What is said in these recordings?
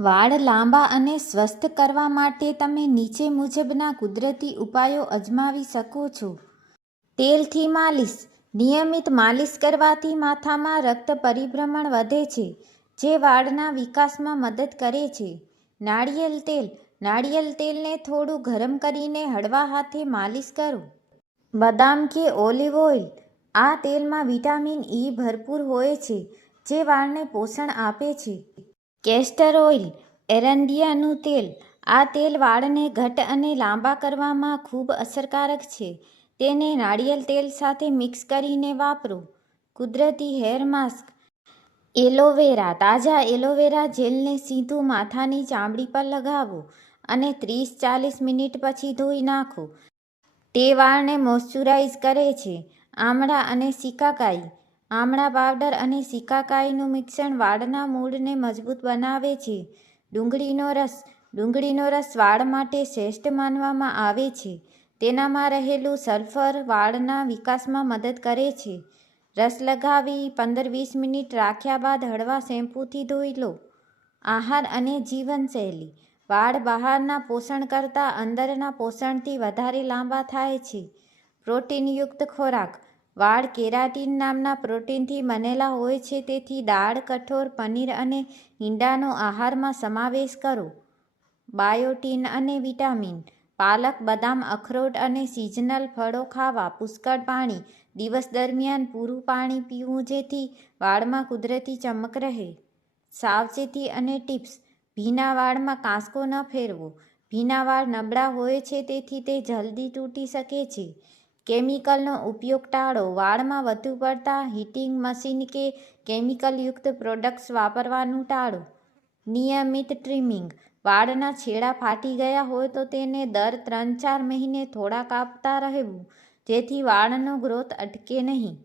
વાળ લાંબા અને સ્વસ્થ કરવા માટે તમે નીચે મુજબના કુદરતી ઉપાયો અજમાવી શકો છો. તેલથી માલિશ. નિયમિત માલિશ કરવાથી માથામાં રક્ત પરિભ્રમણ વધે છે, જે વાળના વિકાસમાં મદદ કરે છે. નાળિયેર તેલ. નાળિયેર તેલને થોડું ગરમ કરીને હળવા હાથે માલિશ કરો. બદામ કે ઓલિવ ઓઇલ. આ તેલમાં વિટામિન ઇ ભરપૂર હોય છે, જે વાળને પોષણ આપે છે. Castor oil. એરંડિયાનું તેલ. આ તેલ વાળને ઘટ્ટ અને લાંબા કરવામાં ખૂબ અસરકારક છે. તેને નાળિયેર તેલ સાથે મિક્સ કરીને વાપરો. કુદરતી હેર માસ્ક. એલોવેરા. તાજા એલોવેરા જેલને સીધું માથાની ચામડી પર લગાવો અને 30-40 મિનિટ પછી ધોઈ નાખો. તે વાળને મોઇશ્ચરાઇઝ કરે છે. આમળા અને સિકાકાઈ. આમળા પાવડર અને સિકાકાઈનું મિશ્રણ વાળના મૂળને મજબૂત બનાવે છે. ડુંગળીનો રસ. ડુંગળીનો રસ વાળ માટે શ્રેષ્ઠ માનવામાં આવે છે. તેનામાં રહેલું સલ્ફર વાળના વિકાસમાં મદદ કરે છે. રસ લગાવી 15-20 મિનિટ રાખ્યા બાદ હળવા શેમ્પૂથી ધોઈ લો. આહાર અને જીવનશૈલી. વાળ બહારના પોષણ કરતાં અંદરના પોષણથી વધારે લાંબા થાય છે. પ્રોટીનયુક્ત ખોરાક. વાળ કેરાટીન નામના પ્રોટીનથી બનેલા હોય છે, તેથી દાળ, કઠોળ, પનીર અને ઈંડાનો આહારમાં સમાવેશ કરો. બાયોટીન અને વિટામિન. પાલક, બદામ, અખરોટ અને સિઝનલ ફળો ખાવા. પુષ્કળ પાણી. દિવસ દરમિયાન પૂરું પાણી પીવું જેથી વાળમાં કુદરતી ચમક રહે. સાવચેતી અને ટિપ્સ. ભીના વાળમાં કાંસકો ન ફેરવો. ભીના વાળ નબળા હોય છે, તેથી તે જલ્દી તૂટી શકે છે. કેમિકલનો ઉપયોગ ટાળો. વાળમાં વધુ પડતા હીટિંગ મશીન કે કેમિકલયુક્ત પ્રોડક્ટ્સ વાપરવાનું ટાળો. નિયમિત ટ્રીમિંગ. વાળના છેડા ફાટી ગયા હોય તો તેને દર 3-4 મહિને થોડા કાપતા રહેવું, જેથી વાળનો ગ્રોથ અટકે નહીં.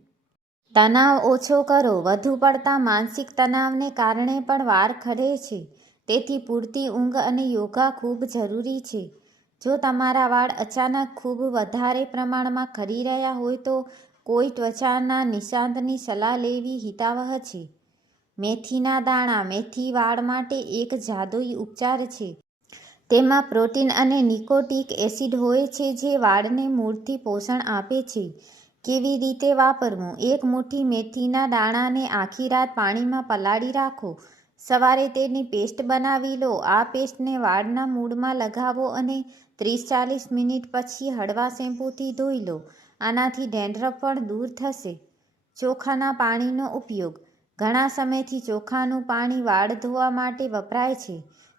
તણાવ ઓછો કરો. વધુ પડતા માનસિક તણાવને કારણે પણ વાળ ખરે છે, તેથી પૂરતી ઊંઘ અને યોગા ખૂબ જરૂરી છે. જો તમારા વાળ અચાનક ખૂબ વધારે પ્રમાણમાં ખરી રહ્યા હોય તો કોઈ ત્વચાના નિષ્ણાતની સલાહ લેવી હિતાવહ છે. મેથીના દાણા. મેથી વાળ માટે એક જાદુઈ ઉપચાર છે. તેમાં પ્રોટીન અને નિકોટિક એસિડ હોય છે, જે વાળને મૂળથી પોષણ આપે છે. કેવી રીતે વાપરવું? એક મુઠ્ઠી મેથીના દાણાને આખી રાત પાણીમાં પલાળી રાખો. સવારે તેની પેસ્ટ બનાવી લો. આ પેસ્ટને વાળના મૂળમાં લગાવો અને 30-40 મિનિટ પછી હળવા શેમ્પૂથી ધોઈ લો. આનાથી ડેન્ડ્રફ પણ દૂર થશે. ચોખાના પાણીનો ઉપયોગ. ઘણા સમયથી ચોખાનું પાણી વાળ ધોવા માટે વપરાય છે.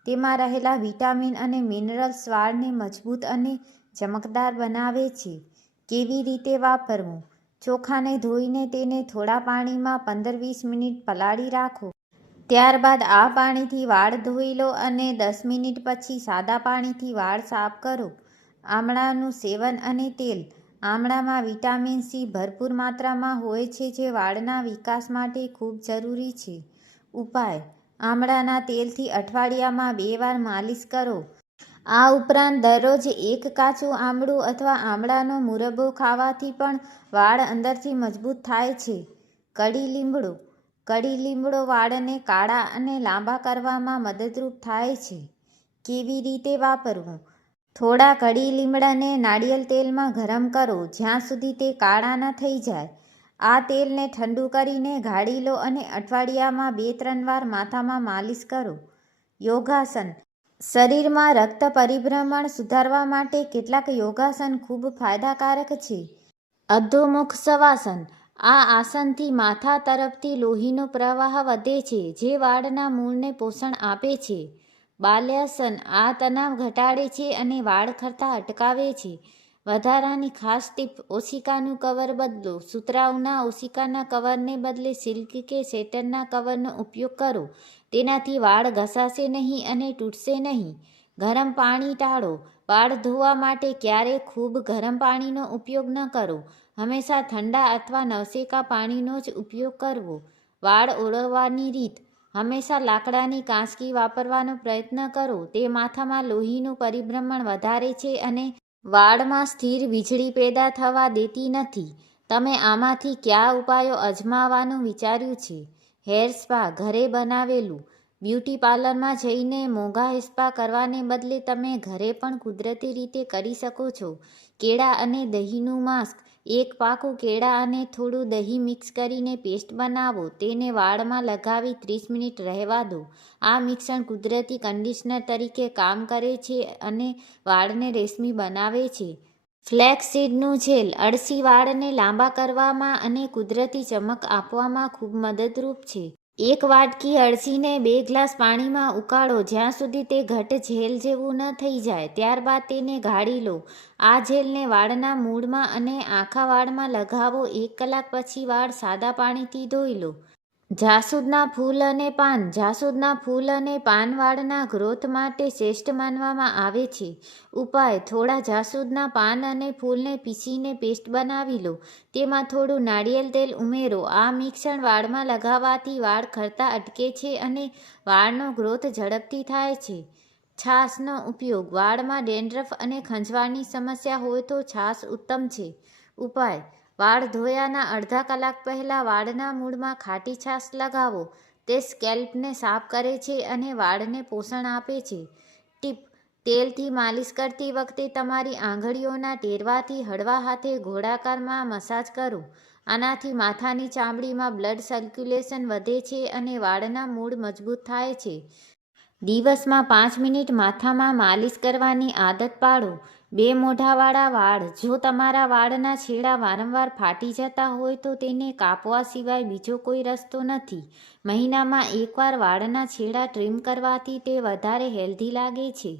તેમાં રહેલા વિટામિન અને મિનરલ્સ વાળને મજબૂત અને ચમકદાર બનાવે છે. કેવી રીતે વાપરવું? ચોખાને ધોઈને તેને થોડા પાણીમાં 15-20 મિનિટ પલાળી રાખો. ત્યારબાદ આ પાણીથી વાળ ધોઈ લો અને 10 મિનિટ પછી સાદા પાણીથી વાળ સાફ કરો. આમળાનું સેવન અને તેલ. આમળામાં વિટામિન સી ભરપૂર માત્રામાં હોય છે, જે વાળના વિકાસ માટે ખૂબ જરૂરી છે. ઉપાય. આમળાના તેલથી અઠવાડિયામાં 2 વાર માલિશ કરો. આ ઉપરાંત દરરોજ એક કાચું આમળું અથવા આમળાનો મુરબ્બો ખાવાથી પણ વાળ અંદરથી મજબૂત થાય છે. કડી લીમડો. કડી લીમડો વાળને કાળા અને લાંબા કરવામાં મદદરૂપ થાય છે. કેવી રીતે વાપરવું? થોડા કડી લીમડાને નાળિયેર તેલમાં ગરમ કરો જ્યાં સુધી તે કાળા ન થઈ જાય. આ તેલને ઠંડુ કરીને ગાળી લો અને અઠવાડિયામાં 2-3 વાર માથામાં માલિશ કરો. યોગાસન. શરીરમાં રક્ત પરિભ્રમણ સુધારવા માટે કેટલાક યોગાસન ખૂબ ફાયદાકારક છે. અધોમુખ શવાસન. આ આસનથી માથા તરફથી લોહીનો પ્રવાહ વધે છે, જે વાળના મૂળને પોષણ આપે છે. બાલ્યાસન. આ તણાવ ઘટાડે છે અને વાળ ખરતા અટકાવે છે. વધારાની ખાસ ટીપ. ઓશિકાનું કવર બદલો. સુતરાઉના ઓશિકાના કવરને બદલે સિલ્ક કે સેટનના કવરનો ઉપયોગ કરો. તેનાથી વાળ ઘસાશે નહીં અને તૂટશે નહીં. ગરમ પાણી ટાળો. વાળ ધોવા માટે ક્યારેય ખૂબ ગરમ પાણીનો ઉપયોગ ન કરો. હંમેશા ઠંડા અથવા નવશેકા પાણીનો જ ઉપયોગ કરવો. વાળ ઓળવવાની રીત. હંમેશા લાકડાની કાંસકી વાપરવાનો પ્રયત્ન કરો. તે માથામાં લોહીનું પરિભ્રમણ વધારે છે અને વાળમાં સ્થિર વીજળી પેદા થવા દેતી નથી. તમે આમાંથી કયા ઉપાયો અજમાવવાનું વિચાર્યું છે? Hair spa. ઘરે બનાવેલું. બ્યુટી પાર્લરમાં જઈને મોંઘા સ્પા કરવાને બદલે તમે ઘરે પણ કુદરતી રીતે કરી શકો છો. કેળા અને દહીંનું માસ્ક. એક પાકું કેળા અને થોડું દહીં મિક્સ કરીને પેસ્ટ બનાવો. તેને વાળમાં લગાવી 30 મિનિટ રહેવા દો. આ મિશ્રણ કુદરતી કન્ડિશનર તરીકે કામ કરે છે અને વાળને રેશમી બનાવે છે. Flex સીડનું jail. અળસી વાળને લાંબા કરવામાં અને કુદરતી ચમક આપવામાં ખૂબ મદદરૂપ છે. એક વાટકી અળસીને 2 ગ્લાસ પાણીમાં ઉકાળો જ્યાં સુધી તે ઘટ્ટ જેલ જેવું ન થઈ જાય. ત્યારબાદ તેને ગાળી લો. આ જેલને વાળના મૂળમાં અને આખા વાળમાં લગાવો. 1 કલાક પછી વાળ સાદા પાણીથી ધોઈ લો. જાસૂદના ફૂલ અને પાન. જાસૂદના ફૂલ અને પાન વાળના ગ્રોથ માટે શ્રેષ્ઠ માનવામાં આવે છે. ઉપાય: થોડા જાસૂદના પાન અને ફૂલને પીસીને પેસ્ટ બનાવી લો. તેમાં થોડું નાળિયેર તેલ ઉમેરો. આ મિશ્રણ વાળમાં લગાવવાથી વાળ ખરતા અટકે છે અને વાળનો ગ્રોથ ઝડપથી થાય છે. છાશનો ઉપયોગ. વાળમાં ડેન્ડ્રફ અને ખંજવાળની સમસ્યા હોય તો છાશ ઉત્તમ છે. ઉપાય: વાળ ધોયાના અડધા કલાક પહેલાં વાળના મૂળમાં ખાટી છાશ લગાવો. તે સ્કેલ્પને સાફ કરે છે અને વાળને પોષણ આપે છે. ટીપ: તેલથી માલિશ કરતી વખતે તમારી આંગળીઓના ટેરવાથી હળવા હાથે ગોળાકારમાં મસાજ કરો. આનાથી માથાની ચામડીમાં બ્લડ સર્ક્યુલેશન વધે છે અને વાળના મૂળ મજબૂત થાય છે. દિવસમાં 5 મિનિટ માથામાં માલિશ કરવાની આદત પાડો. 2 મોઢાવાળા વાળ. જો તમારા વાળના છેડા વારંવાર ફાટી જતા હોય તો તેને કાપવા સિવાય બીજો કોઈ રસ્તો નથી. મહિનામાં એકવાર વાળના છેડા ટ્રીમ કરવાથી તે વધારે હેલ્ધી લાગે છે.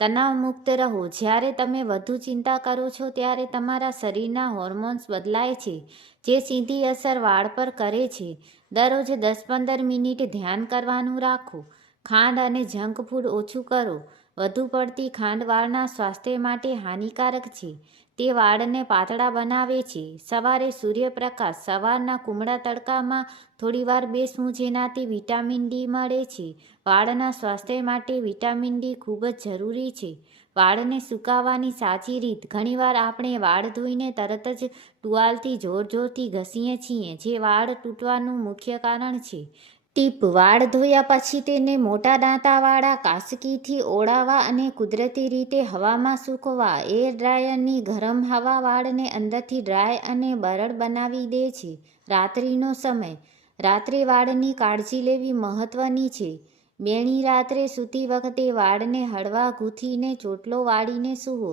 તણાવમુક્ત રહો. જ્યારે તમે વધુ ચિંતા કરો છો ત્યારે તમારા શરીરના હોર્મોન્સ બદલાય છે, જે સીધી અસર વાળ પર કરે છે. દરરોજ 10-15 મિનિટ ધ્યાન કરવાનું રાખો. ખાંડ અને જંક ફૂડ ઓછું કરો. વધુ પડતી ખાંડ વાળના સ્વાસ્થ્ય માટે હાનિકારક છે. તે વાળને પાતળા બનાવે છે. સવારે સૂર્યપ્રકાશ. સવારના કુમળા તડકામાં થોડીવાર બેસવું જેનાથી વિટામિન ડી મળે છે. વાળના સ્વાસ્થ્ય માટે વિટામિન ડી ખૂબ જ જરૂરી છે. વાળને સૂકવવાની સાચી રીત. ઘણીવાર આપણે વાળ ધોઈને તરત જ ટુવાલથી જોરથી ઘસીએ છીએ, જે વાળ તૂટવાનું મુખ્ય કારણ છે. ટીપ: વાળ ધોયા પછી તેને મોટા દાંતાવાળા કાંસકીથી ઓળાવવા અને કુદરતી રીતે હવામાં સૂકવવા. એર ડ્રાયરની ગરમ હવા વાળને અંદરથી ડ્રાય અને બરડ બનાવી દે છે. રાત્રિનો સમય. રાત્રે વાળની કાળજી લેવી મહત્વની છે. બેણી રાત્રે સૂતી વખતે વાળને હળવા ગૂંથીને ચોટલો વાળીને સૂવો.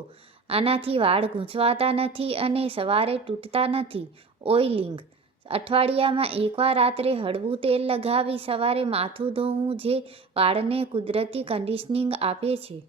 આનાથી વાળ ગૂંચવાતા નથી અને સવારે તૂટતા નથી. ઓઇલિંગ. અઠવાડિયામાં એકવાર રાત્રે હળવું તેલ લગાવી સવારે માથું ધોવું જે વાળને કુદરતી કન્ડિશનિંગ આપે છે.